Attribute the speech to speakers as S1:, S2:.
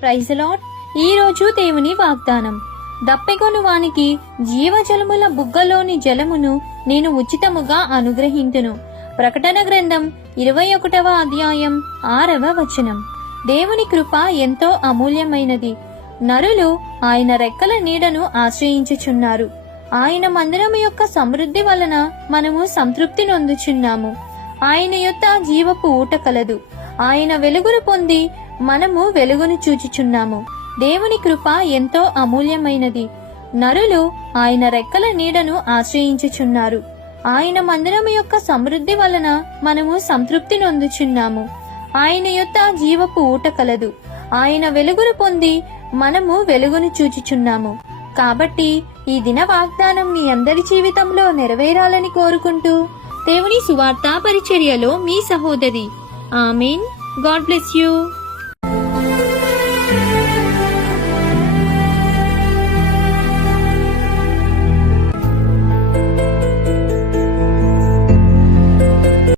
S1: Praise lot ఈ రోజు దేవుని వాగ్దానం. దప్పెగొను వానికి జీవజలముల బుగ్గలోని జలమును నేను ఉచితముగా అనుగ్రహింతును. ప్రకటన గ్రంథం ఇరవై ఒకటవ అధ్యాయం ఆరవ వచనం. దేవుని కృప ఎంతో అమూల్యమైనది. నరులు ఆయన రెక్కల నీడను ఆశ్రయించుచున్నారు. ఆయన మందిరం యొక్క సమృద్ధి వలన మనము సంతృప్తి నొందుచున్నాము. ఆయన యొక్క జీవపు ఊట కలదు. ఆయన వెలుగును పొంది మనము వెలుగును చూచుచున్నాము. దేవుని కృప ఎంతో అమూల్యమైనది. నరులు ఆయన రెక్కల నీడను ఆశ్రయించుచున్నారు. ఆయన మందిరము యొక్క సమృద్ధి వలన మనము సంతృప్తి నొందుచున్నాము. ఆయన యొక్క జీవపు ఊట కలదు. ఆయన వెలుగును పొంది మనము వెలుగును చూచుచున్నాము. కాబట్టి ఈ దిన వాగ్దానం మీ అందరి జీవితంలో నెరవేరాలని కోరుకుంటూ దేవుని సువార్తా పరిచర్యలో మీ సహోదరి. ఆమెన్. God bless you.